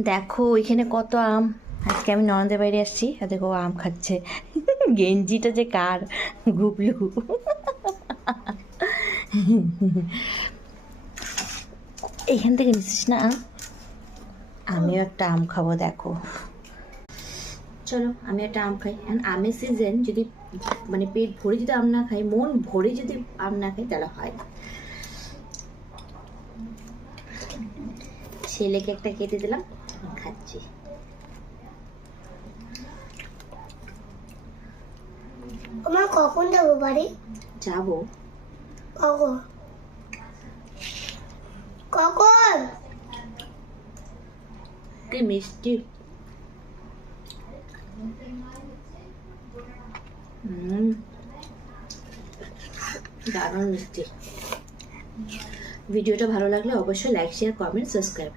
দেখো এখানে কত আম। আজকে আমি ননদের বাইরে আসছি আর দেখো ও আম খাচ্ছে। গেঞ্জিটা যে কার, গুবলু। এইখান থেকে নিচ্ছিস না আম? আমিও একটা আম খাবো দেখো। চলো আমি একটা আম খাই। এখন আমের সিজন, যদি মানে পেট ভরে যদি আম না খাই, মন ভরে যদি আম না খাই তাহলে হয় না। ছেলেকে একটা কেটে দিলাম, খাচ্ছি। আমার কখন যাবো বাড়ি? যাবো। কখন? কখন? কি মিষ্টি। দারুণ মিষ্টি। ভিডিওটা ভালো লাগলে অবশ্যই লাইক, শেয়ার, কমেন্ট, সাবস্ক্রাইব।